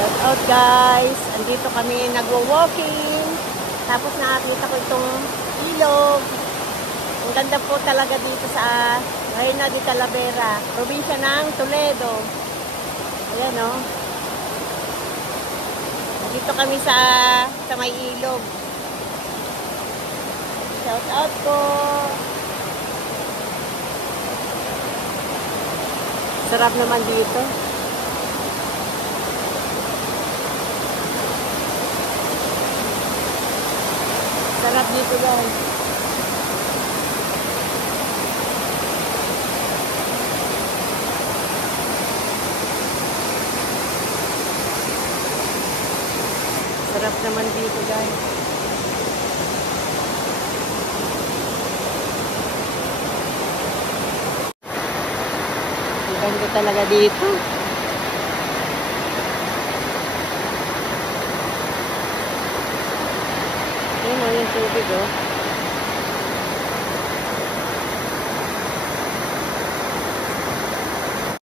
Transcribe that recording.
Shout out guys. Andito kami nagwo-walking. Tapos nakakita ko itong ilog. Ang ganda po talaga dito sa Reina de Talavera, probinsya ng Toledo. Ayan o. Dito kami sa may ilog. Shout out po. Sarap naman dito. Sarap dito guys. Sarap naman dito guys. Ang ganda talaga dito. Ayun o yung tubig o.